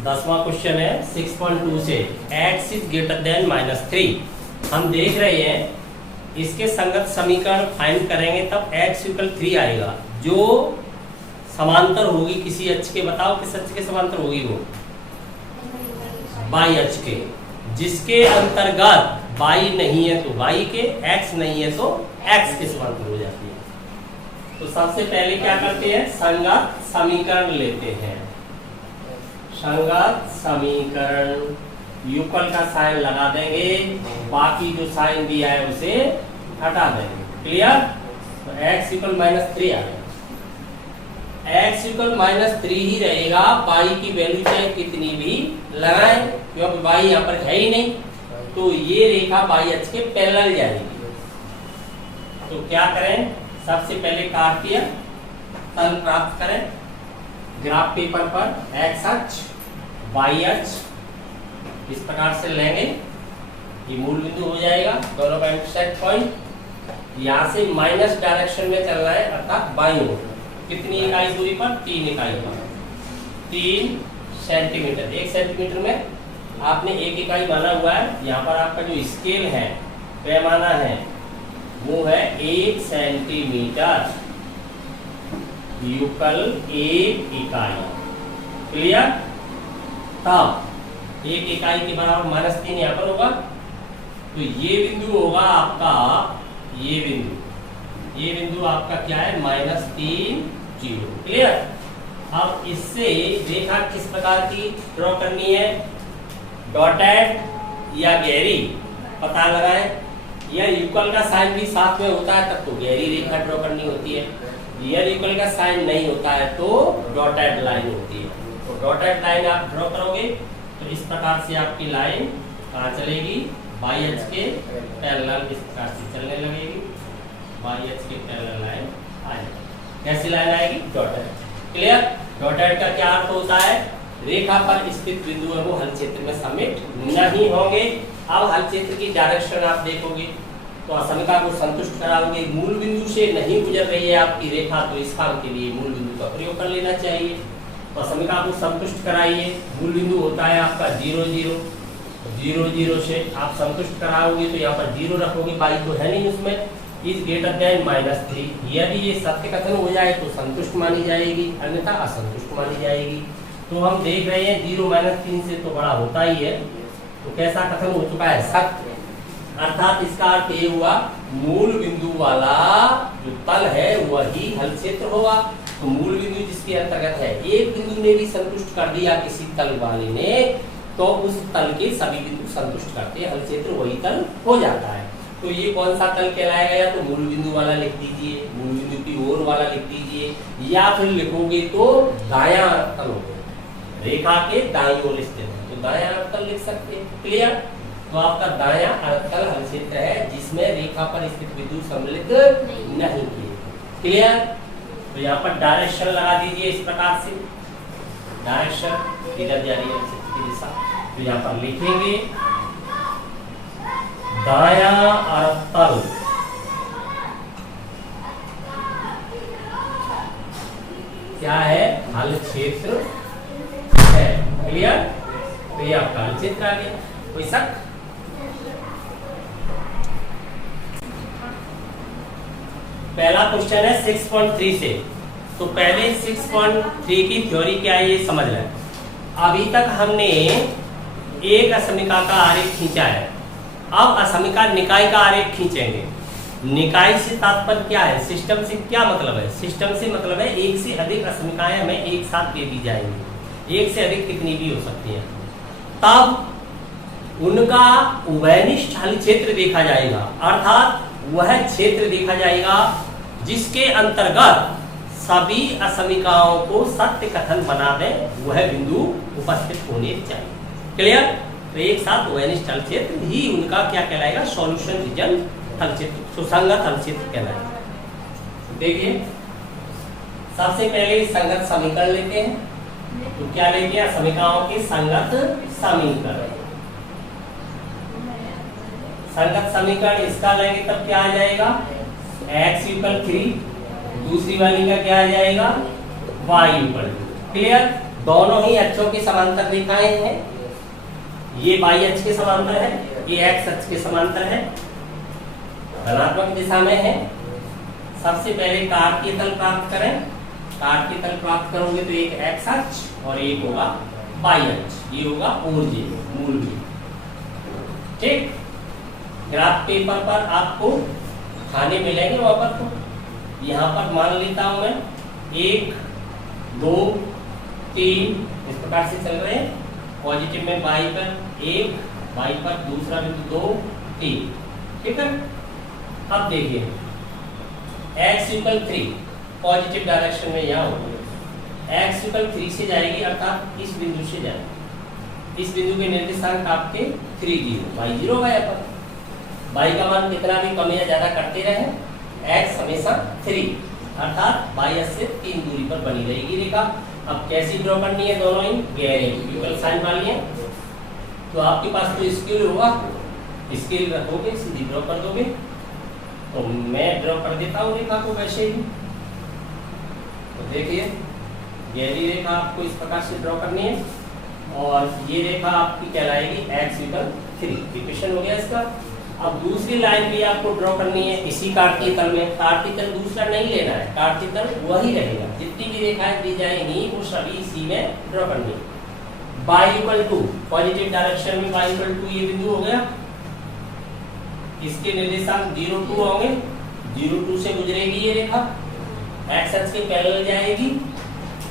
10वां question है 6.2 से x is greater than -3। हम देख रहे हैं इसके संगत समीकरण फाइंड करेंगे तब x इक्वल 3 आएगा, जो समांतर होगी किसी अक्ष के। बताओ किस अक्ष के समांतर होगी वो? y अक्ष के, जिसके अंतर्गत y नहीं है तो y के, x नहीं है तो x के समांतर हो जाती है। तो सबसे पहले क्या करते हैं, संगत समीकरण लेते हैं। संगत समीकरण युगल का साइन लगा देंगे, बाकी जो साइन दिया है उसे हटा देंगे। क्लियर? तो x इक्वल -3 आ गया। x इक्वल -3 ही रहेगा, y की वैल्यू चाहे कितनी भी लगाएं, क्योंकि y यहाँ पर है ही नहीं। तो ये रेखा y अक्ष के पैरेलल जाएगी। तो क्या करें, सबसे पहले कार्तीय तल प्राप्त करें। ग्राफ पेपर पर x अक्ष y अक्ष इस प्रकार से लेंगे, ये मूल बिंदु हो जाएगा, दोनों का इंटरसेक्ट पॉइंट। यहाँ से माइनस डायरेक्शन में चल रहा है, अर्थात बाईं ओर। कितनी इकाई दूरी पर? 3 इकाई पर, 3 सेंटीमीटर। 1 सेंटीमीटर में आपने 1 इकाई माना हुआ है। यहाँ पर आपका जो स्केल है, पैमाना है, वो है 1 सेंटीमीटर युगल 1 इकाई। क्लियर? तब 1 इकाई के बराबर -3 यहाँ पर होगा। तो ये बिंदु होगा आपका, ये बिंदु आपका क्या है? -3, 0। क्लियर? अब इससे रेखा किस प्रकार की ड्रॉ करनी है? डॉटेड या गहरी, पता लगाएं। या युगल का साइन भी साथ में होता है तब तो गहरी रेखा ड्रॉ करनी होती है। यदि युगल का साइन नहीं होता है तो डॉटेड लाइन होती है। तो डॉटेड लाइन आप ड्रॉ करोगे तो इस प्रकार से आपकी लाइन कहाँ चलेगी? y अक्ष के पैरेलल इस प्रकार से चलने लगेगी। y अक्ष के पैरेलल लाइन आएगी। कैसी लाइन आएगी? डॉटेड। क्लियर? डॉटेड का क्या अर्थ होता है? रेखा पर स्थित बिंदु है वो हल क्षेत्र में समिट नहीं होंगे। अब हल क्षेत्र की डायरेक्शन आप देखोगे तो असमिका को संतुष्ट कराओगे। मूल बिंदु से नहीं गुजर रही है आपकी रेखा, तो इस काम के लिए मूल बिंदु का प्रयोग कर लेना चाहिए। तो असमिका को संतुष्ट कराइए। मूल बिंदु होता है आपका 0, 0, 0, 0 से आप संतुष्ट कराओगे तो यहाँ पर 0 रखोगे, y तो है नहीं उसमें। Is greater than -3। यदि ये सत्य कथन हो जाए तो संतुष्ट मानी जाएगी, अन्यथा असंतुष्ट मानी जाएगी। तो हम देख रहे हैं 0 -3 से तो बड़ा होता ही है, तो कैसा कथन हो चुका है? सत्य। अर्थात इसका अर्थ ये हुआ मूल बिंदु वाला जो तल है वही हल क्षेत्र होगा। तो मूल बिंदु जिसके अंतर्गत है, एक बिंदु ने भी संतुष्ट कर दिया किसी तल वाले ने, तो उस तल के सभी बिंदु संतुष्ट करते हैं, हल क्षेत्र वही तल हो जाता है। तो ये कौन सा तल कहलाएगा? या तो मूल बिंदु वाला लिख दीजिए, मूल बिंदु की ओर वाला लिख दीजिए, या फिर लिखोगे तो दायां तल होगा, रेखा के दाईं ओर स्थित है तो दायां अवतल लिख सकते हैं। क्लियर? तो आपका दायां अवतल हल क्षेत्र है जिसमें रेखा पर स्थित बिंदु सम्मिलित नहीं किए। क्लियर? तो यहाँ पर डायरेक्शन लगा दीजिए इस प्रकार से। डायरेक्शन इधर जा रही है क्षेत्र की दिशा, तो यहाँ पर लिखेंगे दायां अवतल क्या है? हल क्षेत्र है। क्लियर? तो ये आपका हल क्षेत्र आ गया। कोई शक? पहला क्वेश्चन है 6.3 से। तो पहले 6.3 की थ्योरी क्या है ये समझ लें। अभी तक हमने एक असमिका का आरेख खींचा है, अब असमिका निकाय का आरेख खींचेंगे। निकाय से तात्पर्य क्या है? सिस्टम से क्या मतलब है? सिस्टम से मतलब है एक से अधिक असमिकाएं हमें एक साथ दे दी जाएंगी, एक से अधिक कितनी भी हो सकती है। तब उनका उभयनिष्ठ हल क्षेत्र देखा जाएगा, अर्थात वह क्षेत्र देखा जाएगा जिसके अंतर्गत सभी असमिकाओं को सत्य कथन बना दे वह बिंदु उपस्थित होने चाहिए। क्लियर? तो एक साथ उभयनिष्ठ हल क्षेत्र ही उनका क्या कहलाएगा? सॉल्यूशन रीजन हल क्षेत्र, सुसंगत हल क्षेत्र कहलाएगा। देखिए सबसे पहले संगत समीकरण लेते हैं। तो क्या लेते हैं? समीकरणों के संगत समीकरण। संगत समीकरण इसका लेंगे तब क्या आ जाएगा? x equal 3। दूसरी वाली का क्या आ जाएगा? y equal 2। क्लियर? दोनों ही अक्षों की समांतर रेखाएं हैं। ये वाई अक्ष के समांतर है, ये एक्स अक्ष के समांतर है, धनात्मक दिशा में है। सबसे पहले कार्तीय तल प्राप्त करें। कार्तीय तल प्राप्त करोगे तो एक एक्स अक्ष और एक होगा वाई अक्ष, ये होगा ऊर्जे मूल भी। ठीक, ग्राफ पेपर पर आपको खाने मिलेंगे वहां पर। तो यहाँ पर मान लेता हूं मैं 1 2 3 इस प्रकार से चल रहे हैं। पॉजिटिव में वाई पर 1, वाई पर दूसरा बिंदु 2 3। ठीक है, अब देखिए x इक्वल 3 पॉजिटिव डायरेक्शन में यहाँ होगी, x इक्वल 3 से जाएगी अर्थात इस बिंदु से जाएगी। इस बिंदु के निर्देशांक आपके 3 0 y 0 है। अपन y का मान कितना भी कम या ज्यादा करते रहे, x हमेशा 3 अर्थात y से 3 दूरी पर बनी रहेगी रेखा। अब कैसी ड्रॉ करनी है, दोनों ही गहरे इक्वल साइन वाली है। तो आपके पास तो स्केल होगा, स्केल रखोगे सीधी ड्रॉ कर दोगे। तो मैं ड्रॉ कर देता हूँ रेखा को वैसे ही। तो देखिए गहरी रेखा आपको इस प्रकार से ड्रॉ करनी है और ये रेखा आपकी कहलाएगी x इक्वल 3। इक्वेशन हो गया इसका। अब दूसरी लाइन भी आपको ड्रॉ करनी है इसी कार्तीय तल में। कार्तीय तल दूसरा नहीं लेना है, कार्तीय तल वही रहेगा। जितनी भी रेखाएं दी जाएंगी वो सभी इसी में ड्रॉ करनी है। y इक्वल 2 पॉजिटिव डायरेक्शन में y इक्वल 2 ये बिंदु हो गया। इसके निर्देशांक 0 2 होंगे, 0 2 से गुजरेगी ये रेखा, x अक्ष के पैरेलल जाएगी।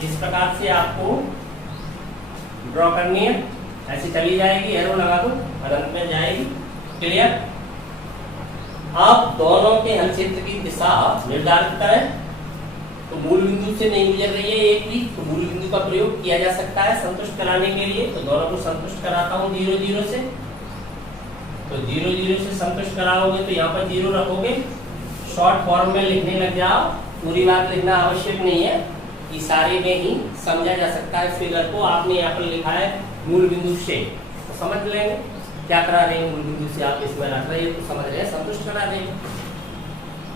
इस प्रकार से आपको ड्रॉ करनी है, ऐसे चली जाएगी, एरो लगा दो, अनंत में जाएगी। क्लियर। अब दोनों के हल क्षेत्र की दिशा निर्धारित करें। तो मूल बिंदु से नहीं गुजर रही है एक भी, तो मूल बिंदु का प्रयोग किया जा सकता है संतुष्ट कराने के लिए। तो दोनों को संतुष्ट कराता हूँ 0 0 से। तो 0 0 से संतुष्ट कराओगे तो यहाँ पर 0 रखोगे, शॉर्ट फॉर्म में लिखने लग जाओ। पूरी बात लिखना आवश्यक नहीं है, इशारे में ही समझा जा सकता है। फिगर को आपने यहाँ पर लिखा है मूल बिंदु से, तो समझ लेंगे क्या करा रहे हैं। मूल बिंदु से आप इसमें रख रहे हैं तो समझ रहे हैं, संतुष्ट करा रहे हैं।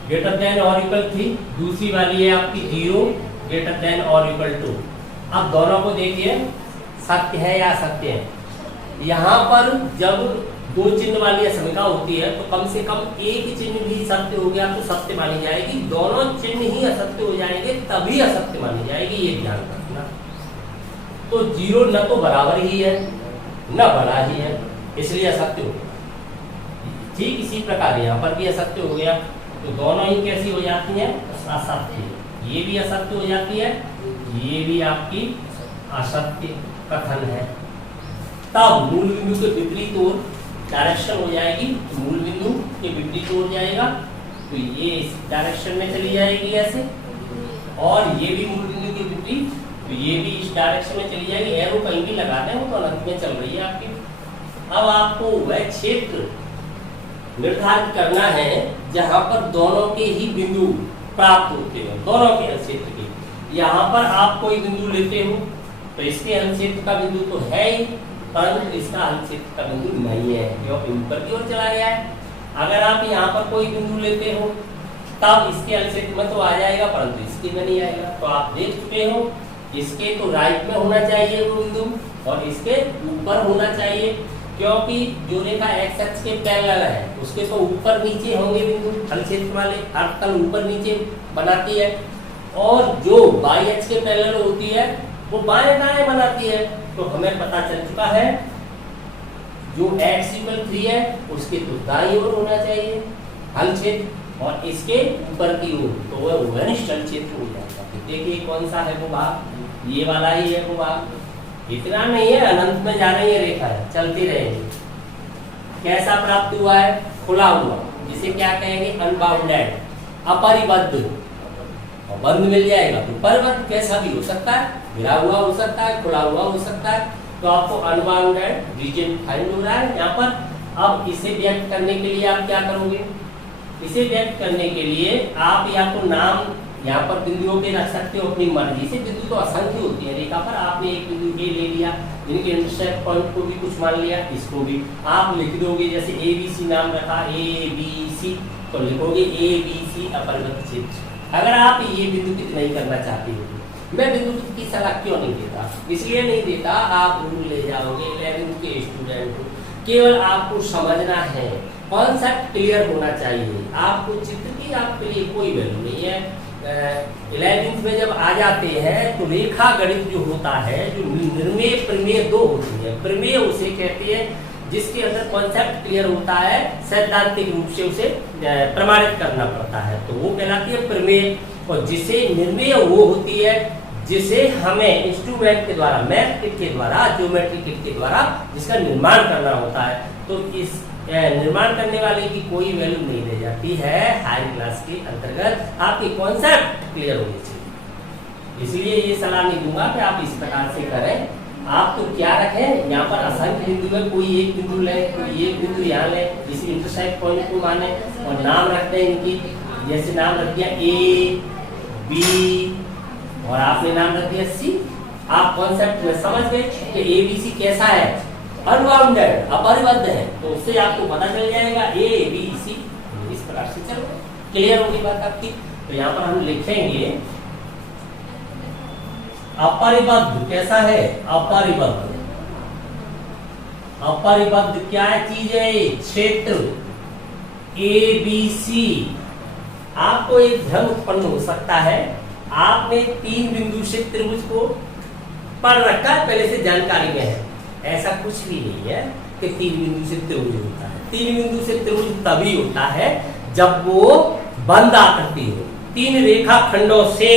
ग्रेटर देन और इक्वल 3, दूसरी वाली है आपकी 0 ग्रेटर देन और इक्वल 2। अब दोनों को देखिए सत्य है या असत्य है। यहाँ पर जब 2 चिन्ह वाली असमिका होती है तो कम से कम एक चिन्ह भी सत्य हो गया तो सत्य मानी जाएगी। दोनों चिन्ह ही असत्य हो जाएंगे तभी असत्य मानी जाएगी, ये ध्यान रखना। तो 0 न तो बराबर ही है न बड़ा ही है, इसलिए असत्य हो गया। ठीक इसी प्रकार यहाँ पर भी असत्य हो गया। तो दोनों ही कैसी हो जाती हैं, असत्य। ये भी असत्य हो जाती है, ये भी आपकी असत्य कथन है। तब मूल बिंदु के विपरीत ओर डायरेक्शन हो जाएगी, तो मूल बिंदु के विपरीत ओर जाएगा तो ये इस डायरेक्शन में चली जाएगी ऐसे, और ये भी मूल बिंदु के विपरीत तो ये भी इस डायरेक्शन में चली जाएगी। एरो कहीं भी लगा दें, वो तो अनंत में चल रही है आपकी। अब आपको वह क्षेत्र निर्धारित करना है जहां पर दोनों के ही बिंदु प्राप्त होते हैं, दोनों के हल क्षेत्र के। यहाँ पर आप कोई बिंदु लेते हो तो इसके हल क्षेत्र का बिंदु तो है ही, परंतु इसका हल क्षेत्र का बिंदु नहीं है, क्योंकि ऊपर की ओर चला गया है। अगर आप यहाँ पर कोई बिंदु लेते हो तब इसके हल क्षेत्र में तो आ जाएगा, परंतु इसके में नहीं आएगा। तो आप देख चुके हो, इसके तो राइट में होना चाहिए वो बिंदु और इसके ऊपर होना चाहिए, क्योंकि जो रेखा एक्स अक्ष के पैरेलल है उसके तो ऊपर नीचे होंगे बिंदु हल क्षेत्र वाले। हर तल ऊपर नीचे बनाती है, और जो वाई अक्ष के पैरेलल होती है वो बाएं दाएं बनाती है। तो हमें पता चल चुका है जो x इक्वल 3 है उसके तो दाईं ओर होना चाहिए हल क्षेत्र, और इसके ऊपर की ओर तो वह वनिष्ठ हल क्षेत्र हो जाएगा। तो देखिए कौन सा है वो भाग, ये वाला ही है वो भाग। इतना नहीं है, अनंत में जा रही है रेखा है, चलती रहेगी। कैसा प्राप्त हुआ है, खुला हुआ, जिसे क्या कहेंगे अनबाउंडेड, अपरिबद्ध। और बंद मिल जाएगा तो परिबद्ध कैसा भी हो सकता है, गिरा हुआ हो सकता है, खुला हुआ हो सकता है। तो आपको अनबाउंडेड रीजन फाइंड हो रहा है यहाँ पर। अब इसे व्यक्त करने के लिए आप क्या करोगे, इसे व्यक्त करने के लिए आप या तो नाम यहाँ पर बिंदुओं के रख सकते हो अपनी मर्जी से। बिंदु तो असंख्य होती है रेखा पर, आपने एक बिंदु ए ले लिया, इनके इंटरसेक्ट पॉइंट को भी कुछ मान लिया, इसको भी आप लिख दोगे। जैसे ABC नाम रखा ABC, तो लिखोगे ABC अपरिबद्ध क्षेत्र। अगर आप ये बिंदु कित नहीं करना चाहते हो मैं बिंदु की सलाह क्यों नहीं देता? इसलिए नहीं देता, आप रूल ले जाओगे 11 के स्टूडेंट को, केवल आपको समझना है, कॉन्सेप्ट क्लियर होना चाहिए। आपको चित्र की आपके लिए कोई वैल्यू नहीं है। 11th में जब आ जाते हैं तो रेखा गणित जो होता है, जो निर्मेय प्रमेय दो होती है। प्रमेय उसे कहते हैं जिसके अंदर कॉन्सेप्ट क्लियर होता है, सैद्धांतिक रूप से उसे प्रमाणित करना पड़ता है, तो वो कहलाती है प्रमेय। और जिसे निर्मेय वो होती है जिसे हमें इंस्ट्रूमेंट के द्वारा, मैथ किट के द्वारा, ज्योमेट्री किट के द्वारा जिसका निर्माण करना होता है। तो इस निर्माण करने वाले की कोई वैल्यू नहीं रह जाती है हायर क्लास के अंतर्गत। आपकी कॉन्सेप्ट क्लियर होनी चाहिए। इसलिए ये सलाह नहीं दूंगा कि आप इस प्रकार से करें। आप तो क्या रखें, यहाँ पर असंख्य बिंदु है, कोई एक बिंदु ले, कोई एक बिंदु यहाँ ले, इसी इंटरसेक्ट पॉइंट को माने और नाम रखते हैं इनकी। जैसे नाम रख दिया ए बी और आपने नाम रख दिया सी। आप कॉन्सेप्ट में समझ गए कि ए बी सी कैसा है, अनबाउंडेड, अपरिबद्ध है, तो उससे आपको पता चल जाएगा ए बी सी। इस प्रकार से चलो, क्लियर होगी बात आपकी। तो यहाँ पर हम लिखेंगे अपरिबद्ध कैसा है, अपरिबद्ध। अपरिबद्ध क्या चीज है, क्षेत्र ए बी सी। आपको एक भ्रम उत्पन्न हो सकता है, आपने 3 बिंदु से त्रिभुज को पढ़ रखा है, पहले से जानकारी में है। ऐसा कुछ भी नहीं है कि 3 बिंदु से त्रिभुज होता है। 3 बिंदु से त्रिभुज तभी होता है जब वो बंद आकृति हो, 3 रेखा खंडों से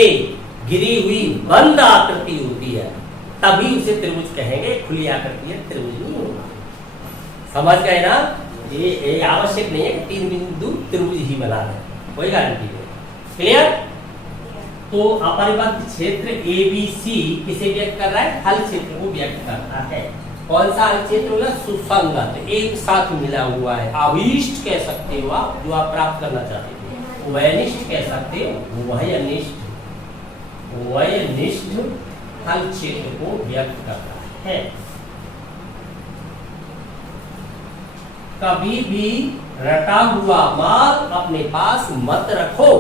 घिरी हुई बंद आकृति होती है, तभी उसे त्रिभुज कहेंगे। खुली आकृति है, त्रिभुज नहीं होगा। समझ गए ना? ये आवश्यक नहीं है कि 3 बिंदु त्रिभुज ही बना रहे, कोई गारंटी नहीं। क्लियर? तो अपरिबद्ध क्षेत्र ABC किसे व्यक्त कर रहा है, हल क्षेत्र को व्यक्त करता है। कौन सा हल क्षेत्र होगा, सुसंगत, एक साथ मिला हुआ है। अभीष्ट कह सकते हो आप, जो आप प्राप्त करना चाहते थे। वयनिष्ठ कह सकते हो, वयनिष्ठ, वयनिष्ठ हल क्षेत्र को व्यक्त करता है। कभी भी रटा हुआ माल अपने पास मत रखो।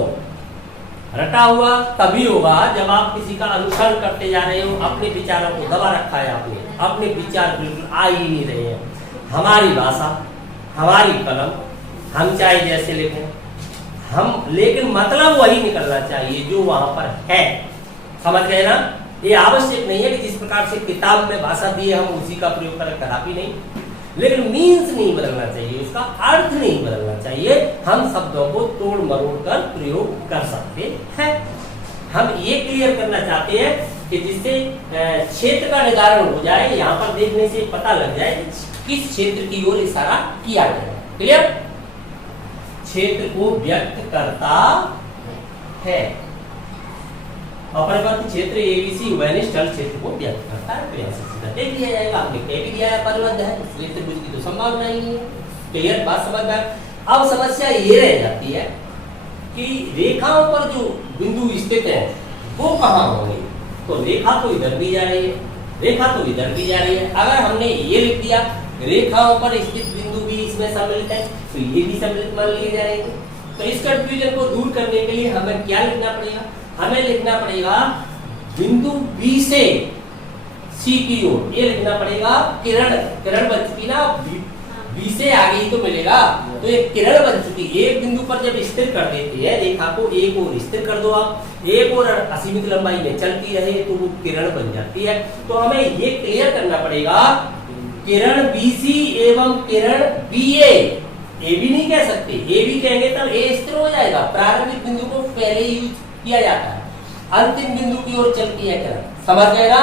रटा हुआ तभी होगा जब आप किसी का अनुसरण करते जा रहे हो, अपने विचारों को दबा रखा है आपने, अपने विचार बिल्कुल आ ही नहीं रहे हैं। हमारी भाषा, हमारी कलम, हम चाहे जैसे लिखें, हम, लेकिन मतलब वही निकलना चाहिए जो वहां पर है। समझ गए ना? ये आवश्यक नहीं है कि जिस प्रकार से किताब में भाषा दी है हम उसी का प्रयोग करें, कदापि नहीं। लेकिन मीन्स नहीं बदलना चाहिए, उसका अर्थ नहीं बदलना चाहिए। हम शब्दों को तोड़ मरोड़ कर प्रयोग कर सकते हैं। हम ये क्लियर करना चाहते हैं कि जिससे क्षेत्र का निर्धारण हो जाए, यहाँ पर देखने से पता लग जाए किस क्षेत्र की ओर इशारा किया गया है। क्लियर? क्षेत्र को व्यक्त करता है। अपरिबद्ध क्षेत्र ABC वयनिष्ठ हल क्षेत्र को व्यक्त करता है। तो यहाँ से सीधा देख लिया जाएगा, आपने कह भी दिया है परिबद्ध है, इसलिए त्रिभुज की तो संभावना ही नहीं है। क्लियर बात समझ में? अब समस्या ये रह जाती है कि रेखाओं पर जो बिंदु स्थित है वो कहाँ होंगे। तो रेखा तो इधर भी जा रही है, रेखा तो इधर भी जा रही है। अगर हमने ये लिख दिया रेखाओं पर स्थित बिंदु भी इसमें सम्मिलित है, तो ये भी सम्मिलित मान लिए जाएंगे। तो इस कंफ्यूजन को दूर करने के लिए हमें क्या लिखना पड़ेगा, हमें लिखना पड़ेगा बिंदु B से C की ओर, ये लिखना पड़ेगा किरण। किरण बन चुकी ना, B से आगे ही तो मिलेगा, तो ये किरण बन चुकी। एक बिंदु पर जब स्थिर कर देती है रेखा को, एक और स्थिर कर दो आप, एक और असीमित लंबाई में चलती रहे तो वो किरण बन जाती है। तो हमें ये क्लियर करना पड़ेगा किरण BC एवं किरण BA। ए भी नहीं कह सकते, ए भी कहेंगे तब ए स्थिर हो जाएगा। प्रारंभिक बिंदु को पहले यूज किया जाता है, अंतिम बिंदु की ओर चलती है किरण। समझ गए ना?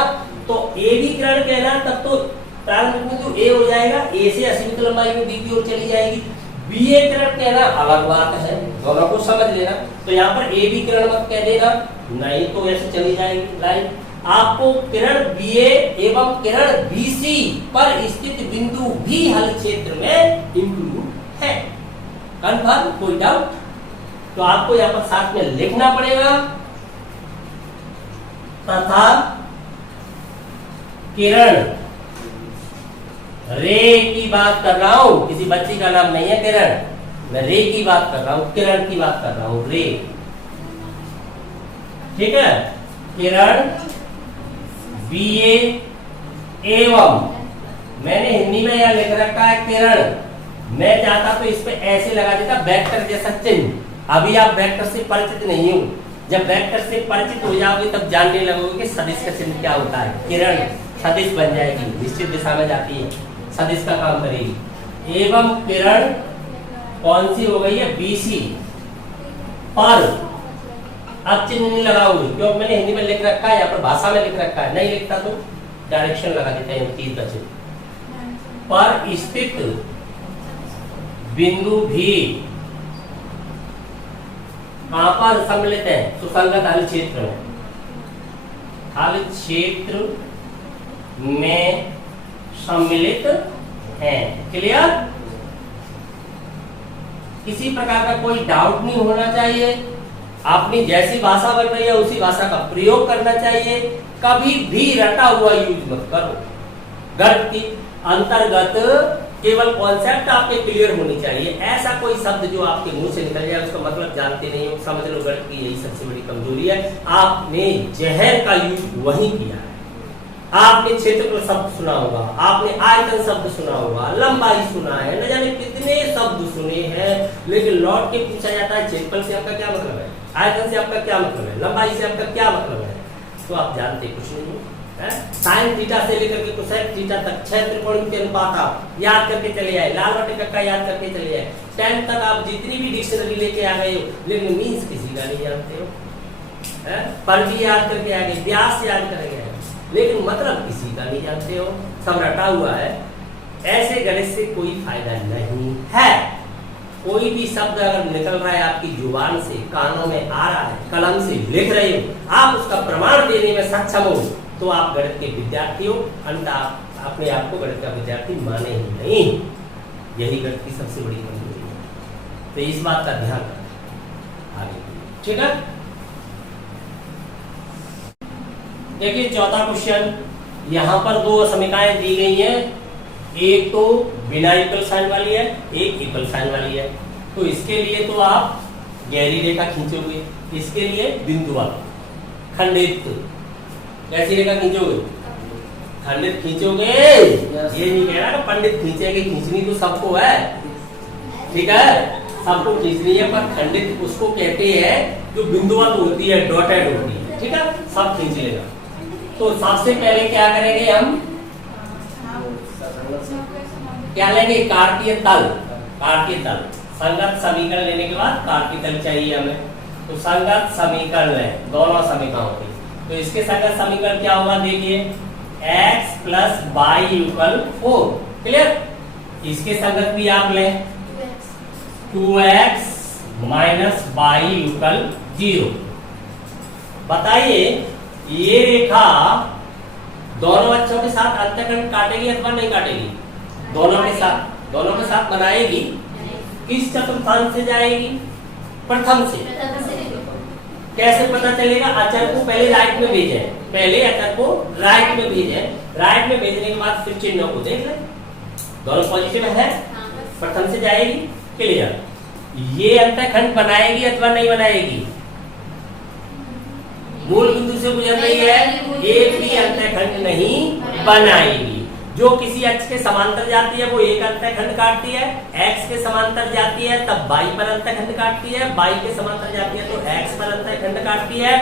तो ए भी किरण कहना, तब तो प्रारंभिक बिंदु ए हो जाएगा, ए से असीमित लंबाई में बी की ओर चली जाएगी। बी ए किरण कहना अलग बात है, दोनों को समझ लेना। तो यहाँ पर ए बी किरण मत कह देना, नहीं तो ऐसे चली जाएगी लाइन। आपको किरण बी ए एवं किरण बी सी पर स्थित बिंदु भी हल क्षेत्र में इंक्लूड है। कन्फर्म? कोई डाउट? तो आपको यहाँ पर साथ में लिखना पड़ेगा तथा किरण रे की बात कर रहा हूं, किसी बच्ची का नाम नहीं है किरण, मैं रे की बात कर रहा हूं, किरण की बात कर रहा हूं, रे। ठीक है? किरण BA एवं, मैंने हिंदी में यह लिख रखा है किरण, मैं चाहता तो इस पे ऐसे लगा देता वेक्टर जैसा चिन्ह। अभी आप वेक्टर से परिचित नहीं हो, जब वेक्टर से परिचित हो जाओगे तब जानने लगोगे कि सदिश का चिन्ह क्या होता है। किरण सदिश बन जाएगी, निश्चित दिशा में जाती है, सदिश का काम करेगी। एवं किरण कौन सी हो गई है, BC पर, अब चिन्ह नहीं लगाओगे क्योंकि मैंने हिंदी में लिख रखा है, यहाँ पर भाषा में लिख रखा है, नहीं लिखता तो डायरेक्शन लगा देते हैं तीर का चिन्ह। पर स्थित बिंदु भी कहां पर सम्मिलित है, सुसंगत हल क्षेत्र में, हल क्षेत्र में सम्मिलित है। क्लियर? किसी प्रकार का कोई डाउट नहीं होना चाहिए, आपने जैसी भाषा बन रही है उसी भाषा का प्रयोग करना चाहिए, कभी भी रटा हुआ यूज मत करो। गणित की अंतर्गत केवल कॉन्सेप्ट आपके क्लियर होनी चाहिए, ऐसा कोई शब्द जो आपके मुंह से निकल जाए उसका मतलब जानते नहीं हो, समझ लो गणित की यही सबसे बड़ी कमजोरी है। आपने जहर का यूज वही किया है। आपने क्षेत्रफल शब्द सुना होगा, आपने आयतन शब्द सुना होगा, लंबाई सुना है, न जाने कितने शब्द सुने हैं, लेकिन लौट के पूछा जाता है क्षेत्रफल से आपका क्या मतलब है, आयतन से आपका क्या मतलब है, लंबाई से आपका क्या मतलब है, तो आप जानते कुछ नहीं हो। साइन थीटा से लेकर के कोसेक थीटा तक 6 त्रिकोणों के अनुपात आप याद करके चले आए, लाल बटे का याद करके चले आए, 10 तक आप जितनी भी डिक्शनरी लेके आ गए हो, लेकिन मीन्स किसी का नहीं जानते हो। पर भी याद करके आ गए, व्यास याद कर गए, लेकिन मतलब किसी का नहीं जानते हो, सब रटा हुआ है। ऐसे गणित से कोई फायदा नहीं है। कोई भी शब्द अगर निकल रहा है आपकी जुबान से, कानों में आ रहा है, कलम से लिख रहे हो, आप उसका प्रमाण देने में सक्षम हो, तो आप गणित के विद्यार्थी हो, अन्यथा आप अपने आप को गणित का विद्यार्थी माने ही नहीं। यही गणित की सबसे बड़ी कमजोरी है, तो इस बात का ध्यान रखें आगे। ठीक है, देखिए चौथा क्वेश्चन, यहां पर दो समीकरणाएं दी गई हैं, एक तो बिना इक्वल साइन वाली है, एक इक्वल साइन वाली है। तो इसके लिए तो आप गहरी रेखा खींचोगे, इसके लिए बिंदुआ खंडित, कैसी रेखा खींचोगे, खंडित खींचोगे। ये नहीं कह रहा ना पंडित खींचेंगे, खींचनी तो सबको है, ठीक है, सबको खींचनी है, पर खंडित उसको कहते हैं जो बिंदुवत होती है, डॉटेड होती है, ठीक है, सब खींच लेगा। तो सबसे पहले क्या करेंगे हम, क्या लेंगे, कार्तीय तल, कार्तीय तल, संगत समीकरण लेने के बाद कार्तीय तल चाहिए हमें, तो संगत समीकरण लें दोनों समीकरणों के। तो इसके संगत समीकरण क्या होगा, देखिए x plus Y equal 4, clear. इसके संगत भी आप लें 2x माइनस वाई इक्वल 0। बताइए ये रेखा दोनों अक्षों के साथ अंतःखंड काटेगी अथवा नहीं काटेगी, दोनों के साथ बनाएगी। किस चतुर्थांश से जाएगी, प्रथम से। कैसे पता चलेगा, अचर को पहले राइट में भेजे, पहले अचर को राइट में भेजे, राइट में भेजने के बाद फिर चिन्हों को देख ले, दोनों पॉजिटिव है, प्रथम से जाएगी, क्लियर। ये अंतःखंड बनाएगी अथवा नहीं बनाएगी, मूल बिंदु से गुजर रही है, एक भी अंतःखंड नहीं बनाएगी। जो किसी अक्ष के समांतर जाती है वो एक अंतःखंड काटती है, x के समांतर जाती है तब y पर अंतःखंड काटती है, y के समांतर जाती है तो x पर अंतःखंड काटती है।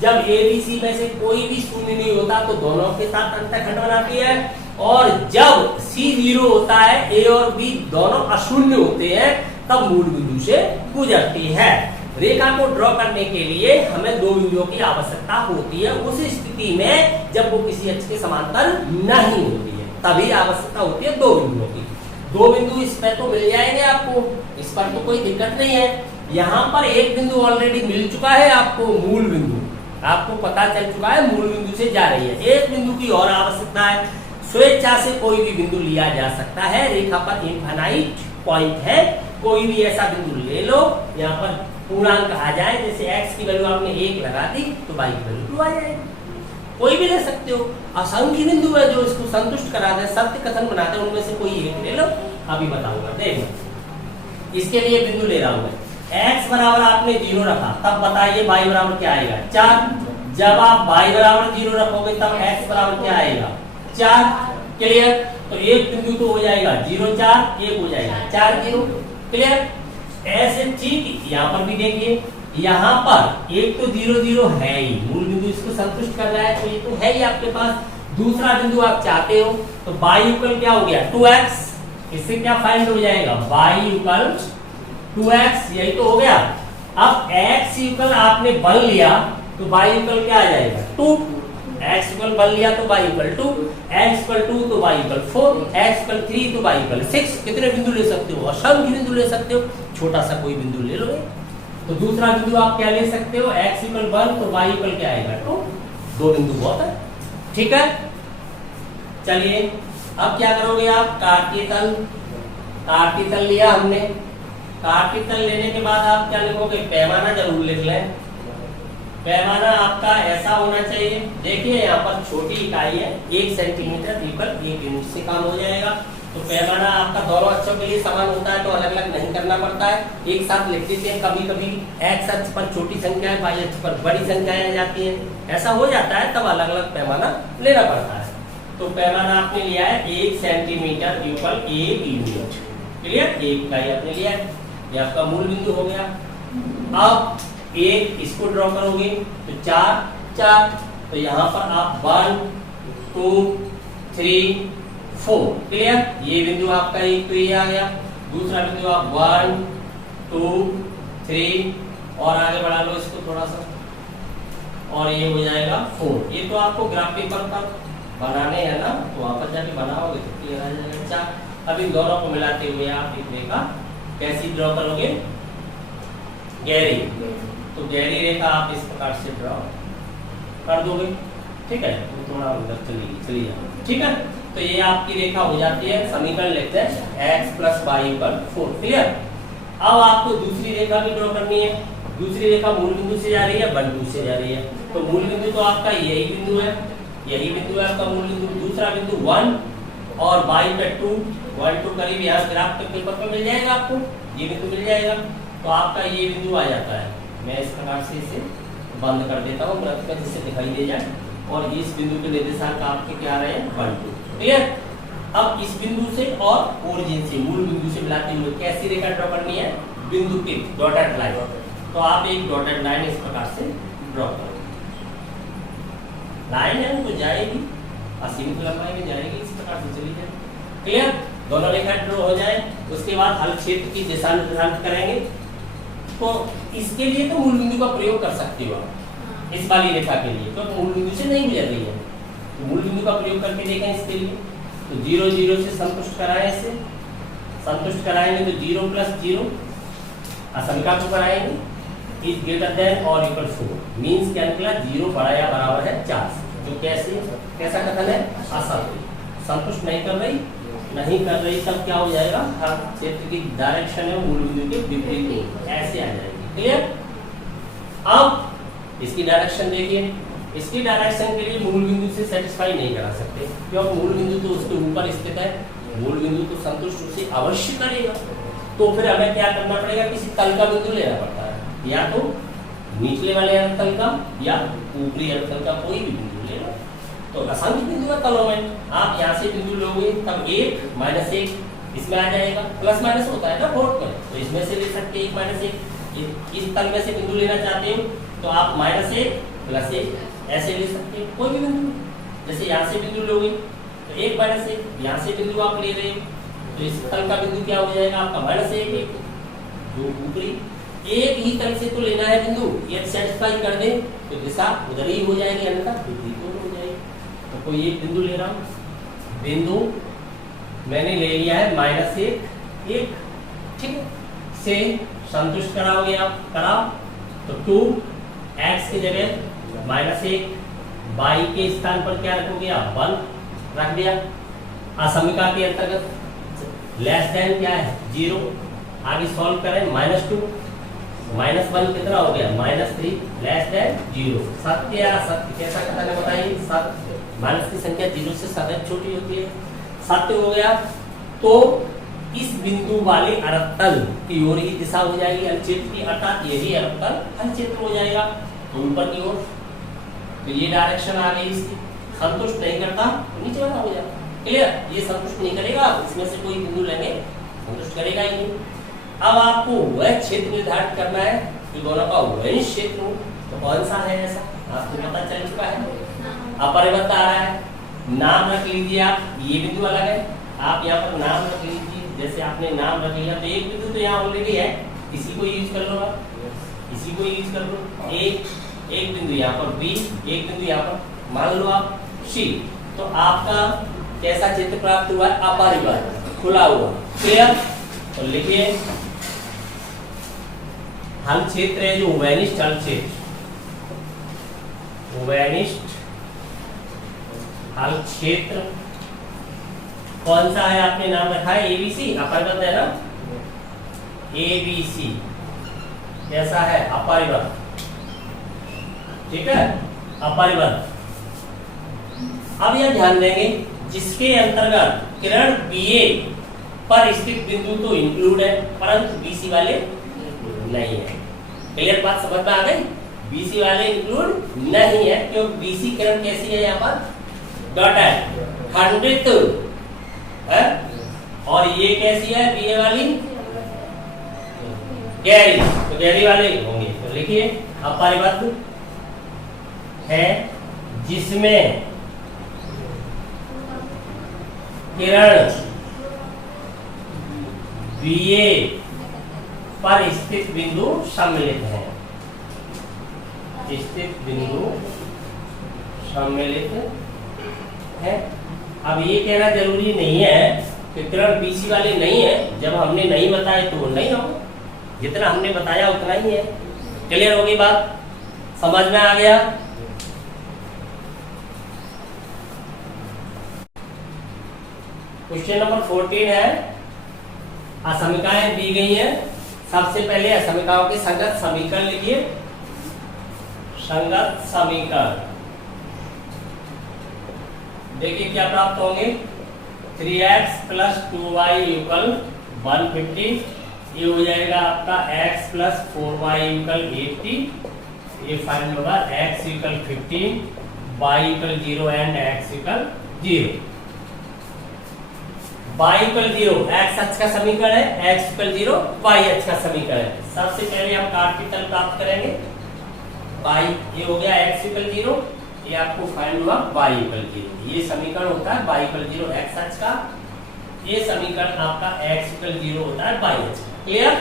जब ABC में से कोई भी शून्य नहीं होता तो दोनों के साथ अंतःखंड बनाती है, और जब C 0 होता है, A और B दोनों अशून्य होते हैं, तब मूल बिंदु से गुजरती है। रेखा को ड्रॉ करने के लिए हमें दो बिंदुओं की आवश्यकता होती है, उस स्थिति में जब वो किसी अक्ष के समांतर नहीं होती है, तभी आवश्यकता होती है दो बिंदुओं की। दो बिंदु इस पर तो मिल जाएंगे आपको, इस पर तो कोई दिक्कत नहीं है। यहाँ पर एक बिंदु ऑलरेडी मिल चुका है आपको, मूल बिंदु आपको पता चल चुका है, मूल बिंदु से जा रही है। एक बिंदु की और आवश्यकता है, स्वेच्छा से कोई भी बिंदु लिया जा सकता है, रेखा पर इनफाइनाइट पॉइंट है, कोई भी ऐसा बिंदु ले लो, यहाँ पर पूर्णांक आ जाए, जैसे x की वैल्यू आपने 1 लगा दी तो y की वैल्यू 2 आ जाएगी, कोई भी ले सकते हो। असंख्य बिंदु है जो इसको संतुष्ट करा दे, सत्य कथन बना दे, उनमें से कोई एक ले लो, अभी बताऊंगा। देखो इसके लिए बिंदु ले रहा हूं मैं, x बराबर आपने 0 रखा, तब बताइए y बराबर क्या आएगा, 4, जब आप y बराबर 0 रखोगे तब x बराबर क्या आएगा 4। क्लियर। तो एक बिंदु तो हो जाएगा 0 4, एक हो जाएगा 4 0। क्लियर। ऐसे ठीक यहाँ पर भी देखिए, यहाँ पर एक तो 0 0 है ही, मूल बिंदु इसको संतुष्ट कर रहा है, तो ये तो है ही आपके पास। दूसरा बिंदु आप चाहते हो तो y इक्वल क्या हो गया 2x, इससे क्या फाइंड हो जाएगा y इक्वल 2x, यही तो हो गया। अब x इक्वल आपने बन लिया तो y इक्वल क्या आ जाएगा 2, x इक्वल बन लिया तो y इक्वल 2, x इक्वल 2 तो y इक्वल 4, x इक्वल 3 तो y इक्वल 6। कितने बिंदु ले सकते हो, असंख्य बिंदु ले सकते हो, छोटा सा कोई बिंदु ले लो। तो दूसरा बिंदु आप क्या ले सकते हो, x इक्वल 1 तो y इक्वल क्या आएगा 2, दो बिंदु बहुत है। ठीक है। चलिए अब क्या करोगे आप, कार्तीय तल लिया हमने। कार्तीय तल लेने के बाद आप क्या लिखोगे, पैमाना जरूर लिख लें। पैमाना आपका ऐसा होना चाहिए, देखिए यहाँ पर छोटी इकाई है 1 सेंटीमीटर इक्वल 1 यूनिट से काम हो जाएगा। तो पैमाना आपका दोनों अक्षों के लिए समान होता है, तो अलग अलग नहीं करना पड़ता है, एक साथ लिख देते हैं। कभी कभी x अक्ष पर छोटी संख्याएं, y अक्ष पर बड़ी संख्याएं आ जाती हैं, ऐसा हो जाता है, तब अलग अलग पैमाना लेना पड़ता है। तो पैमाना आपने लिया है 1 सेंटीमीटर इक्वल 1 यूनिट। क्लियर, 1 इकाई आपने लिया है, ये आपका मूल बिंदु हो गया। अब एक इसको ड्रॉ करोगे तो 4 4, तो यहाँ पर आप 1 2 3 4। क्लियर, ये बिंदु आपका एक तो ये आ गया। दूसरा बिंदु आप 1 2 3 और आगे बढ़ा लो इसको थोड़ा सा, और ये हो जाएगा 4। ये तो आपको ग्राफ पेपर पर बनाने हैं ना, तो वहां पर जाके बनाओगे तो क्लियर आ जाएगा 4। अब इन दोनों को मिलाते हुए आप एक रेखा कैसी ड्रॉ करोगे, गहरी। तो गहरी रेखा आप इस प्रकार से ड्रॉ कर दोगे। ठीक है, तो थोड़ा अंदर चली जाओ। ठीक है, तो ये आपकी रेखा हो जाती है। समीकरण लिखते हैं x + y = 4। क्लियर। अब आपको दूसरी रेखा भी ड्रॉ करनी है। दूसरी रेखा मूल बिंदु से जा रही है, बिंदु से जा रही है। तो मूल बिंदु तो आपका यही बिंदु है, यही बिंदु है आपका मूल बिंदु। दूसरा बिंदु 1 और y पे 2 1 2 करीब यहाँ ग्राफ के पेपर पर मिल जाएगा आपको, ये बिंदु मिल जाएगा। तो आपका ये बिंदु आ जाता है। मैं इस प्रकार से इसे बंद कर देता हूँ जिससे दिखाई दे जाए, और इस बिंदु के निर्देशांक आपके क्या आ रहे हैं 1 2। क्लियर। अब इस बिंदु से और ओरिजिन से, मूल बिंदु से मिलाते हुए कैसी रेखा ड्रॉ करनी है, बिंदु के डॉटेड लाइन। तो आप एक डॉटेड लाइन इस प्रकार से ड्रॉ करो। लाइन है तो जाएगी, असीमित लंबाई में जाएगी, इस प्रकार से चली जाए। क्लियर, दोनों रेखा ड्रॉ हो जाए, उसके बाद हल क्षेत्र की दिशा निर्धारित करेंगे। तो इसके लिए तो मूल बिंदु का प्रयोग कर सकते हो आप इस वाली रेखा के लिए, तो मूल बिंदु से नहीं गुजर रही है, तो मूल बिंदु का प्रयोग करके देखें इसके लिए। तो 0 0 से संतुष्ट कराएं, इसे संतुष्ट कराएंगे तो 0 + 0 असंख्या को कराएंगे, इज ग्रेटर देन और इक्वल 4। मींस क्या निकला, 0 बड़ा या बराबर है 4, जो कैसा कथन है, असंतुष्ट। संतुष्ट नहीं कर रही, तब क्या हो जाएगा, हर क्षेत्र की डायरेक्शन है मूल बिंदु के विपरीत ऐसे आ जाएगी। क्लियर। अब इसकी डायरेक्शन देखिए, इसकी डायरेक्शन के लिए मूल बिंदु से सेटिस्फाई नहीं करा सकते, क्योंकि मूल बिंदु तो उसके ऊपर स्थित है, मूल बिंदु तो संतुष्ट उसे अवश्य करेगा। तो फिर हमें क्या करना पड़ेगा, किसी तल का बिंदु लेना पड़ता है, या तो निचले वाले अर्थतल का या ऊपरी अर्थतल का कोई भी बिंदु ले लो। तो असंख्य बिंदु है तलों में, आप यहाँ से बिंदु लोगे तब 1 - 1 इसमें आ जाएगा, प्लस माइनस होता है ना बोर्ड में, तो इसमें से ले सकते हैं 1 - 1। इस तल में से बिंदु लेना चाहते हो तो आप -1 + 1 ऐसे ले सकते हैं कोई भी बिंदु। जैसे यहाँ से बिंदु लोगे तो 1 - 1, यहाँ से बिंदु आप ले रहे हो तो इस तल का बिंदु क्या हो जाएगा आपका -1 जो ऊपरी। एक ही तल से तो लेना है बिंदु, ये सेटिस्फाई कर दे तो दिशा उधर ही हो जाएगी, अन्यथा विपरीत हो जाएगी। तो कोई एक बिंदु ले रहा हूँ, बिंदु मैंने ले लिया है -1 1, ठीक है, से संतुष्ट कराओगे आप, कराओ तो 2x की जगह -1, y के स्थान पर क्या रखोगे आप 1 रख दिया। असमीका के अंतर्गत लेस देन क्या है 0, आगे सॉल्व करें -2 -1 कितना हो गया -3 लेस देन 0। सत्य या असत्य, कैसा कथन है बताइए, सत्य। माइनस की संख्या 0 से सदैव छोटी होती है, सत्य हो गया। तो इस बिंदु वाले अर्थतल की ओर ही दिशा हो जाएगी अक्षेत्र की, अर्थात यही अर्थतल अक्षेत्र हो जाएगा। तो ऊपर की ओर तो ये डायरेक्शन आ गई इसकी, संतुष्ट नहीं करता तो नीचे वाला हो जाता। क्लियर? ये संतुष्ट नहीं करेगा, इसमें से कोई बिंदु लेंगे संतुष्ट करेगा ही नहीं। अब आपको वह क्षेत्र निर्धारित करना है कि दोनों का वही क्षेत्र हो, तो कौन सा है ऐसा आपको पता चल चुका है। अपरिवर्त आ रहा है, नाम रख लीजिए आप, ये बिंदु अलग है, आप यहाँ पर नाम रख लीजिए। जैसे आपने नाम रख लिया तो एक बिंदु तो यहाँ ऑलरेडी है, इसी को यूज कर लो आप, इसी को यूज कर लो। एक बिंदु यहाँ पर बी, एक बिंदु यहाँ पर मान लो आप सी। तो आपका कैसा चित्र प्राप्त हुआ? अपरिवर्त, खुला हुआ। क्लियर? तो लिखिए हल क्षेत्र है जो उभयनिष्ठ हल क्षेत्र, उभयनिष्ठ हल क्षेत्र कौन सा है? आपने नाम रखा है एबीसी, अपरिवर्त है ना, एबीसी कैसा है? अपरिवर्त। ठीक है, अपरिवर्त। अब यह ध्यान देंगे जिसके अंतर्गत किरण बीए पर स्थित बिंदु तो इंक्लूड है परंतु बीसी वाले नहीं है। क्लियर बात समझ में आ गई? बीसी वाले इंक्लूड नहीं है क्योंकि बीसी किरण कैसी है? यहाँ पर डॉटेड खंडित है, और ये कैसी है? बीए वाली गहरी, तो गहरी वाले होंगे। तो लिखिए अपरिवर्त है जिसमें किरण बीए पर स्थित बिंदु सम्मिलित है, स्थित बिंदु सम्मिलित है। अब ये कहना जरूरी नहीं है कि किरण बीसी वाले नहीं है, जब हमने नहीं बताया तो वो नहीं हो, जितना हमने बताया उतना ही है। क्लियर हो गई बात? समझ में आ गया? क्वेश्चन नंबर 14 है, असमिकाएं दी गई हैं। सबसे पहले असमिकाओं के संगत समीकरण लिखिए। संगत समीकरण देखिए क्या प्राप्त होंगे? 3x + 2y = 150, ये हो जाएगा आपका x + 4y = 80, ये फाइनल होगा x = 15, y = 0 and x = 0। y = 0 x अक्ष का समीकरण है, x = 0 y अक्ष का समीकरण है। सबसे पहले हम कार्तीय तल प्राप्त करेंगे। y ये हो गया x = 0, ये आपको फाइंड हुआ y = 0। ये समीकरण होता है y = 0 x अक्ष का, ये समीकरण आपका x = 0 होता है y अक्ष का। क्लियर?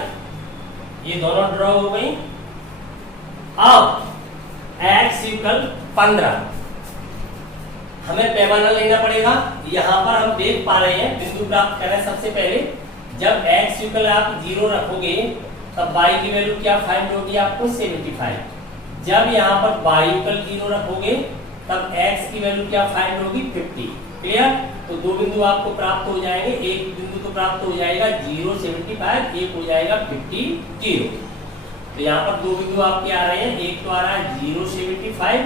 ये दोनों ड्रॉ हो गई। अब x = 15 हमें पैमाना लेना पड़ेगा। यहाँ पर हम देख पा रहे हैं बिंदु प्राप्त कर रहे हैं। सबसे पहले जब x = आप 0 रखोगे तब y की वैल्यू क्या फाइंड होगी? आपको 75। जब यहाँ पर y = 0 रखोगे तब x की वैल्यू क्या फाइंड होगी? 50। क्लियर? तो दो बिंदु आपको प्राप्त हो जाएंगे। एक बिंदु तो प्राप्त हो जाएगा 0 75, एक हो जाएगा 50 0। तो यहाँ पर दो बिंदु आपके आ रहे हैं, एक तो आ रहा है 0 75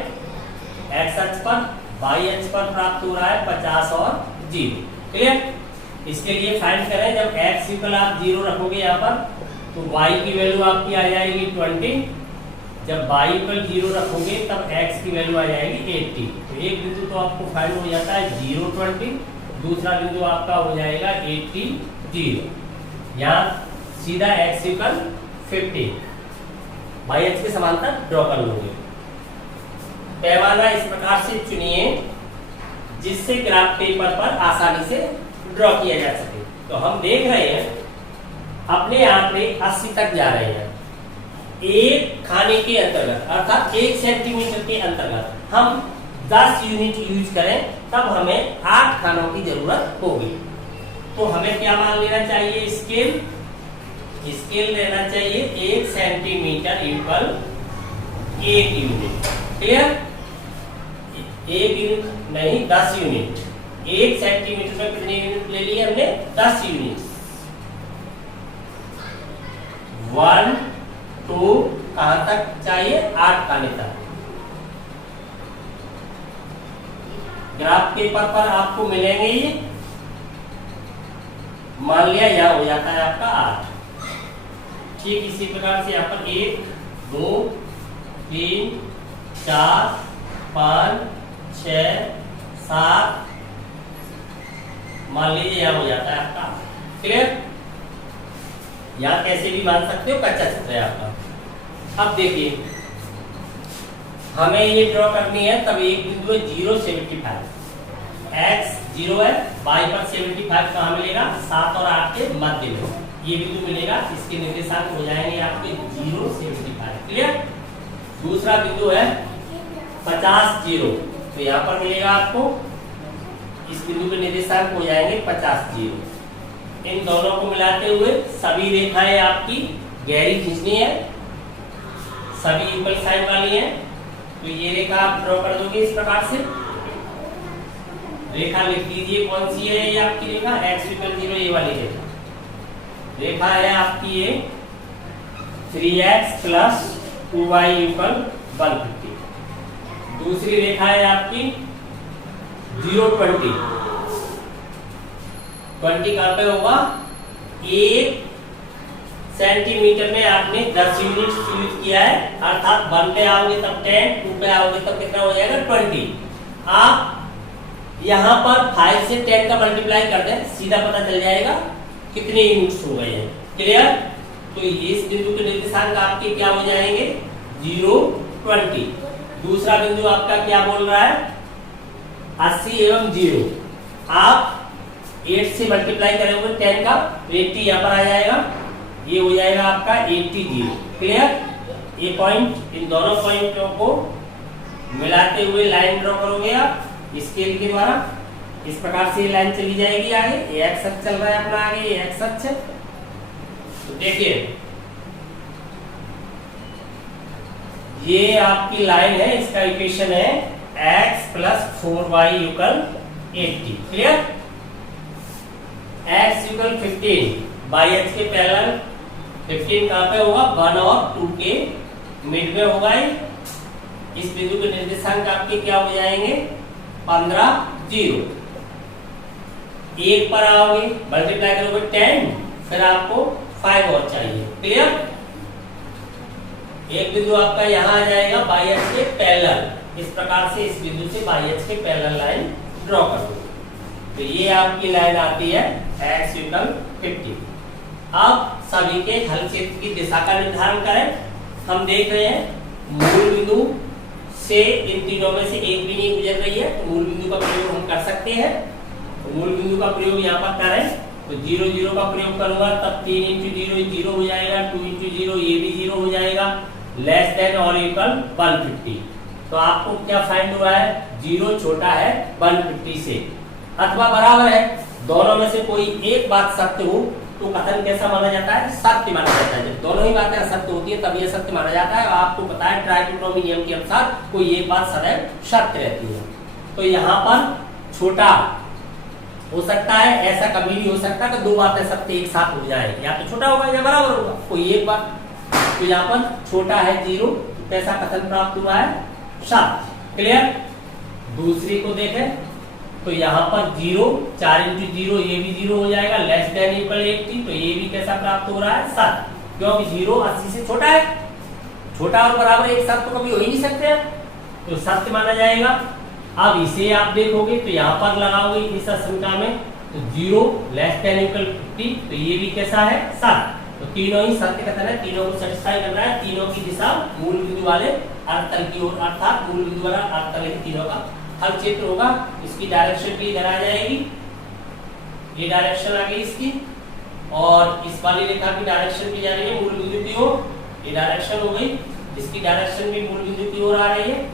x अक्ष पर, y अक्ष पर प्राप्त हो रहा है 50 और 0। क्लियर? इसके लिए फाइंड करें, जब x = आप 0 रखोगे यहाँ पर तो y की वैल्यू आपकी आ जाएगी 20, जब y = 0 रखोगे तब x की वैल्यू आ जाएगी 80। तो एक बिंदु तो आपको फाइंड हो जाता है 0 20, दूसरा बिंदु आपका हो जाएगा 80 0। यहाँ सीधा x = 50 y अक्ष के समांतर ड्रॉ कर लोगे। पैमाना इस प्रकार से चुनिए जिससे ग्राफ पेपर पर आसानी से ड्रॉ किया जा सके। तो हम देख रहे हैं अपने आंकड़े 80 तक जा रहे हैं। एक खाने के अंतर्गत अर्थात 1 सेंटीमीटर के अंतर्गत हम 10 यूनिट यूज करें तब हमें 8 खानों की जरूरत होगी। तो हमें क्या मान लेना चाहिए? स्केल लेना चाहिए 1 सेंटीमीटर = 1 यूनिट। क्लियर? 1 यूनिट नहीं 10 यूनिट। 1 सेंटीमीटर में कितने यूनिट ले लिए हमने? 10 यूनिट। 1 2 कहां तक चाहिए? 8 खाने तक। ग्राफ पेपर पर आपको मिलेंगे ये, मान लिया यह हो जाता है आपका 8। ठीक इसी प्रकार से यहाँ पर 1 2 3 4 5 6 7 मान लीजिए यहाँ हो जाता है आपका। क्लियर? यहाँ कैसे भी मान सकते हो, कच्चा चित्र है आपका। अब देखिए हमें ये ड्रॉ करनी है, तब एक बिंदु है 0 75, x 0 है, y पर 75 कहाँ मिलेगा? 7 और 8 के मध्य में ये बिंदु मिलेगा। इसके निर्देशांक हो जाएंगे आपके 0 75। क्लियर? दूसरा बिंदु है 50 0, तो यहाँ पर मिलेगा आपको, इस बिंदु के निर्देशांक हो जाएंगे 50 0। इन दोनों को मिलाते हुए सभी रेखाएं आपकी गहरी खींचनी है, सभी इक्वल साइन वाली हैं। तो ये रेखा आप ड्रॉ कर दोगे इस प्रकार से। रेखा लिख दीजिए, कौन सी है ये आपकी रेखा? x = 0, ये वाली रेखा है आपकी ये 3x + 2y = 150। दूसरी रेखा है आपकी 0 20 कहाँ पे होगा? 1 सेंटीमीटर में आपने 10 यूनिट यूज किया है, अर्थात 1 पे आओगे तब 10, 2 पे आओगे तब कितना हो जाएगा? 20। आप यहाँ पर 5 से 10 का मल्टीप्लाई कर दें, सीधा पता चल जाएगा कितने यूनिट्स हो गए हैं। क्लियर? तो इस बिंदु के निर्देशांक आपके क्या हो जाएंगे? 0 20। दूसरा बिंदु आपका क्या बोल रहा है? 80 एवं 0। आप 8 से मल्टीप्लाई करेंगे 10 का, 80 यहाँ पर आ जाएगा, ये हो जाएगा आपका 80 0। क्लियर? ये पॉइंट, इन दोनों पॉइंटों को मिलाते हुए लाइन ड्रॉ करोगे आप स्केल के द्वारा। इस प्रकार से लाइन चली जाएगी आगे। ये एक्स अक्ष चल रहा है अपना आगे, ये एक्स अक्ष। तो देखिए ये आपकी लाइन है, इसका इक्वेशन है x + 4y = 80। Clear? x = 15, y अक्ष के पैरेलल 15 कहाँ पे होगा? 1 और 2 के मिड में होगा। इस बिंदु के निर्देशांक आपके क्या हो जाएंगे? 15 0। 1 पर आओगे, मल्टीप्लाई करोगे 10, फिर आपको 5 और चाहिए। क्लियर? एक बिंदु आपका यहाँ आ जाएगा y अक्ष के पैरेलल। इस प्रकार से इस बिंदु से y अक्ष के पैरेलल लाइन ड्रॉ कर दो। तो ये आपकी लाइन आती है x = 50। अब सभी के हल क्षेत्र की दिशा का निर्धारण करें। हम देख रहे हैं मूल बिंदु से इन तीनों में से एक भी नहीं गुजर रही है, तो मूल बिंदु का प्रयोग हम कर सकते हैं। तो मूल बिंदु का प्रयोग यहाँ पर करें तो 0 0 का प्रयोग करूंगा, तब 3 × 0 0 हो जाएगा, 2 × 0 ये भी 0 हो जाएगा, लेस देन और इक्वल 150। तो आपको क्या फाइंड हुआ है? 0 छोटा है 150 से अथवा बराबर है। दोनों में से कोई एक बात सत्य हो तो कथन कैसा माना जाता है? सत्य माना जाता है। जब दोनों ही बातें असत्य होती है तब यह सत्य माना जाता है। आपको पता है ट्राइकोटोमी नियम के अनुसार कोई एक बात सदैव सत्य रहती है। तो यहाँ पर छोटा हो सकता है, ऐसा कभी भी हो सकता है कि दो बातें सत्य एक साथ हो जाए, या तो छोटा होगा या बराबर होगा, कोई एक बात। तो यहाँ पर छोटा है 0, कैसा कथन प्राप्त हुआ है? सत्य। क्लियर? दूसरी को देखें तो यहाँ पर 0, 4 × 0 ये भी 0 हो जाएगा, लेस देन इक्वल 80। तो ये भी कैसा प्राप्त हो रहा है? सत्य, क्योंकि 0 80 से छोटा है। छोटा और बराबर एक साथ तो कभी हो ही नहीं सकते, तो सत्य माना जाएगा। अब इसे आप देखोगे तो यहाँ पर लगाओगे इस आशंका में तो 0 लेस देन इक्वल 50, तो ये भी कैसा है? सत्य। तो तीनों ही सत्य कथन है, तीनों को सेटिस्फाई कर रहा है। तीनों की दिशा मूल बिंदु वाले अर्थतल की ओर, अर्थात मूल बिंदु वाला अर्थतल तीनों का हल क्षेत्र होगा। इसकी डायरेक्शन भी इधर आ जाएगी, ये डायरेक्शन आ गई इसकी, और इस वाली रेखा की डायरेक्शन भी जा रही है मूल बिंदु की ओर। ये डायरेक्शन हो गई, इसकी डायरेक्शन भी मूल बिंदु की ओर आ रही है।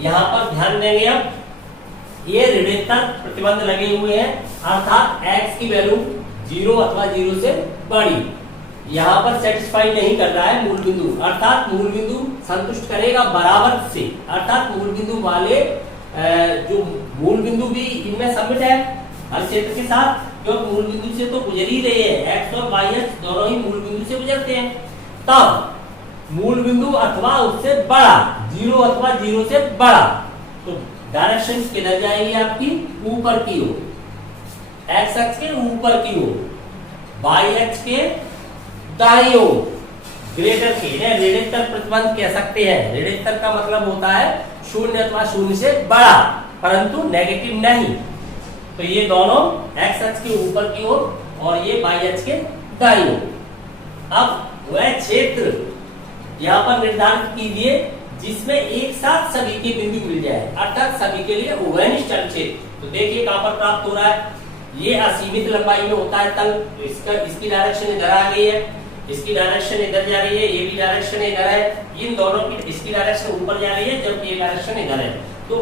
यहाँ पर ध्यान देंगे, अब ये ऋणात्मक प्रतिबंध लगे हुए हैं, अर्थात x की वैल्यू 0 अथवा 0 से बड़ी यहाँ पर सेटिस्फाई नहीं कर रहा है मूल बिंदु, अर्थात मूल बिंदु संतुष्ट करेगा बराबर से, अर्थात मूल बिंदु वाले जो मूल बिंदु भी इनमें सबमिट है हर क्षेत्र के साथ, क्योंकि मूल बिंदु से तो गुजर ही रहे हैं, x और y अक्ष दोनों ही मूल बिंदु से गुजरते हैं। तब मूल बिंदु अथवा उससे बड़ा, 0 अथवा 0 से बड़ा, तो डायरेक्शन किधर जाएगी आपकी? ऊपर की ओर, x अक्ष के ऊपर की ओर, y अक्ष के दाईं ओर, ग्रेटर के ऋणात्मक प्रतिबंध कह सकते हैं। ऋणात्मक का मतलब होता है शून्य अथवा शून्य से बड़ा, परंतु नेगेटिव नहीं। तो ये दोनों एक्स अक्ष के ऊपर की ओर और ये वाई अक्ष के दाईं ओर। अब वह क्षेत्र यहाँ पर निर्धारित कीजिए जिसमें एक साथ सभी के बिंदु मिल जाए, अर्थात सभी के लिए उभयनिष्ठ क्षेत्र। तो देखिए कहां पर प्राप्त हो रहा है, ये असीमित लंबाई में होता है तल, तो इसकी डायरेक्शन इधर आ गई है, इसकी डायरेक्शन इधर जा रही है, ये भी डायरेक्शन इधर है, इन दोनों की इसकी डायरेक्शन ऊपर जा रही है जबकि ये डायरेक्शन इधर है। तो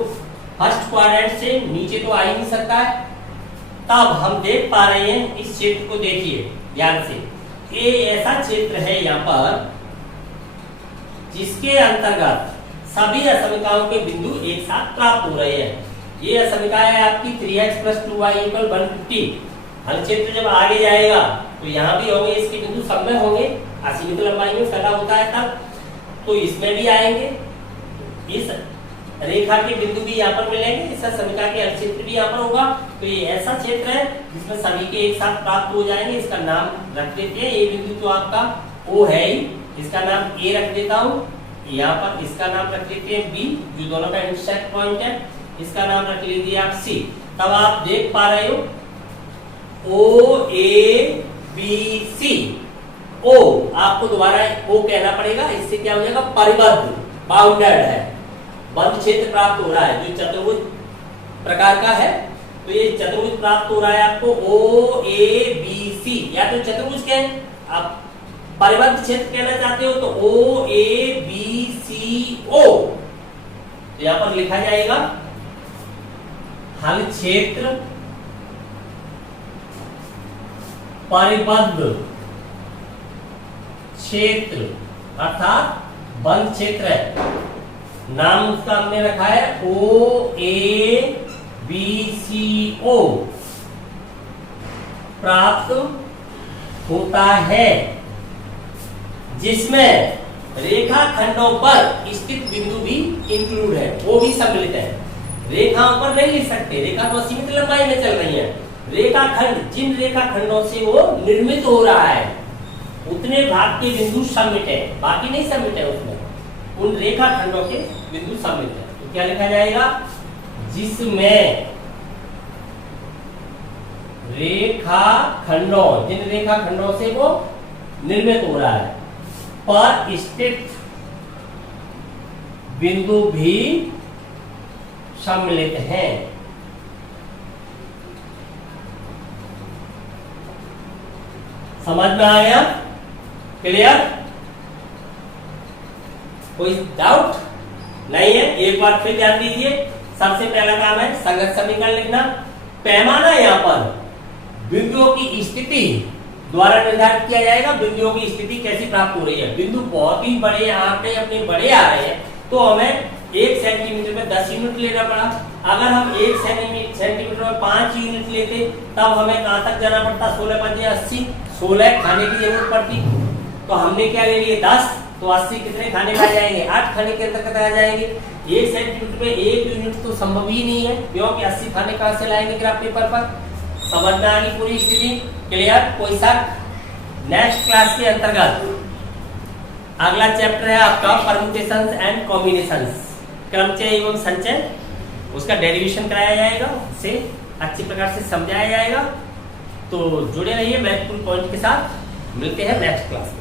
फर्स्ट क्वाड्रेंट से नीचे तो आ ही नहीं सकता है। तब हम देख पा रहे हैं इस क्षेत्र को, देखिए ध्यान से, ये ऐसा क्षेत्र है यहाँ पर जिसके अंतर्गत सभी असमिकाओं के बिंदु एक साथ प्राप्त हो रहे हैं। ये असमिका है आपकी 3x + 2y = 150। हल क्षेत्र जब आगे जाएगा तो यहाँ भी होंगे, इसके बिंदु सब में होंगे, असीमित लंबाई में फैला होता है तब, तो इसमें भी आएंगे, इस रेखा के बिंदु भी यहाँ पर मिलेंगे, इस असमिका के हल क्षेत्र भी यहाँ पर होगा। तो ये ऐसा क्षेत्र है जिसमें सभी के एक साथ प्राप्त हो जाएंगे। इसका नाम रख देते हैं, ये बिंदु तो आपका O है ही, इसका नाम A रख देता हूँ, यहाँ पर इसका नाम रख देते हैं B, जो दोनों का इंटरसेक्ट पॉइंट है, इसका नाम रख लीजिए आप C। तब आप देख पा रहे हो OABC, O आपको दोबारा O कहना पड़ेगा, इससे क्या हो जाएगा, परिबद्ध, बाउंडेड है, बंद क्षेत्र प्राप्त हो रहा है, जो चतुर्भुज प्रकार का है। तो ये चतुर्भुज प्राप्त हो रहा है आपको OABC, या तो चतुर्भुज के आप परिबद्ध क्षेत्र कहना चाहते हो तो OABCO। तो यहां पर लिखा जाएगा हल क्षेत्र परिबद्ध क्षेत्र अर्थात बंद क्षेत्र है। नाम उसका हमने रखा है OABCO प्राप्त होता है, जिसमें रेखा खंडों पर स्थित बिंदु भी इंक्लूड है, वो भी सम्मिलित है। रेखाओं पर नहीं लिख सकते, रेखा तो असीमित लंबाई में चल रही है। रेखा खंड, जिन रेखा खंडों से वो निर्मित हो रहा है उतने भाग के बिंदु सम्मिलित है, बाकी नहीं सम्मिलित है, उसमें उन रेखा खंडों के बिंदु सम्मिलित है। तो क्या लिखा जाएगा, जिसमें रेखा खंडों, जिन रेखा खंडों से वो निर्मित हो रहा है पर स्थित बिंदु भी सम्मिलित हैं। समझ में आ गया, क्लियर, कोई डाउट नहीं है। एक बार फिर ध्यान दीजिए, सबसे पहला काम है संगत समीकरण लिखना। पैमाना यहाँ पर बिंदुओं की स्थिति द्वारा निर्धारित किया जाएगा। बिंदुओं की स्थिति कैसी प्राप्त हो रही है, बिंदु बहुत ही बड़े आंकड़े अपने बड़े आ रहे हैं तो हमें 1 सेंटीमीटर में 10 यूनिट लेना पड़ा। अगर हम 1 सेंटीमीटर में 5 यूनिट लेते तब हमें कहां तक जाना पड़ता, 16 × 5 = 80, 16 खाने की जरूरत पड़ती। तो हमने क्या ले लिए 10, तो 80 कितने खाने में आ जाएंगे, 8 खाने के अंतर्गत आ जाएंगे। 1 सेंटीमीटर में 1 यूनिट तो संभव ही नहीं है, क्योंकि 80 खाने कहां से लाएंगे ग्राफ पेपर पर। समझ में आ गई पूरी स्थिति, क्लियर, कोई शक। नेक्स्ट क्लास के अंतर्गत अगला चैप्टर है आपका परम्यूटेशंस एंड कॉम्बिनेशंस, क्रमचय एवं संचय। उसका डेरिवेशन कराया जाएगा, उसे अच्छी प्रकार से समझाया जाएगा। तो जुड़े रहिए महत्वपूर्ण पॉइंट के साथ। मिलते हैं नेक्स्ट क्लास में।